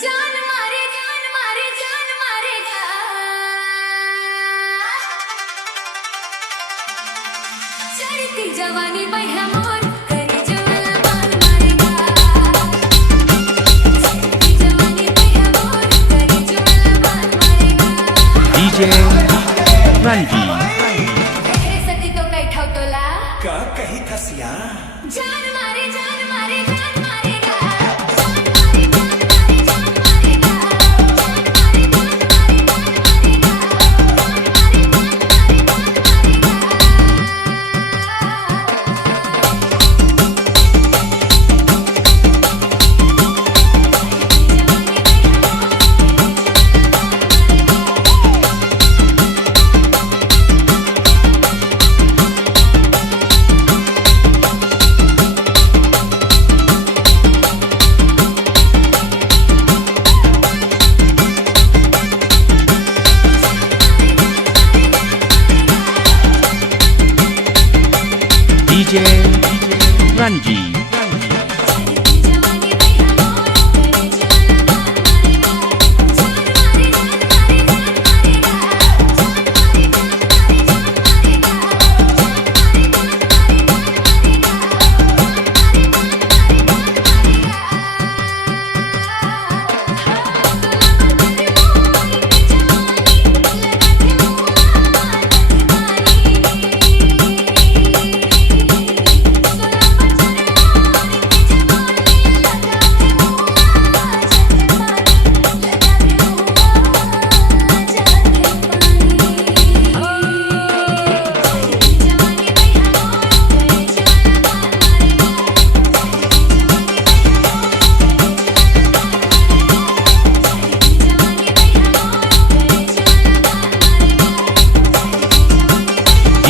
जान मारे जान मारे जान मारेगा चढ़ती जवानी पे है मोर करे जवाना बाल मारेगा चढ़ती जवानी पे है मोर करे जवाना बाल मारेगा डीजे रणजी रे सती तो कई ठोटोला का कही थसिया जान मारे जान मारे जान मारेगा जान मारे जान मारे जान मारेगा जान मारे जान मारे जान डीजे रणजी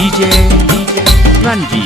डीजे रणजी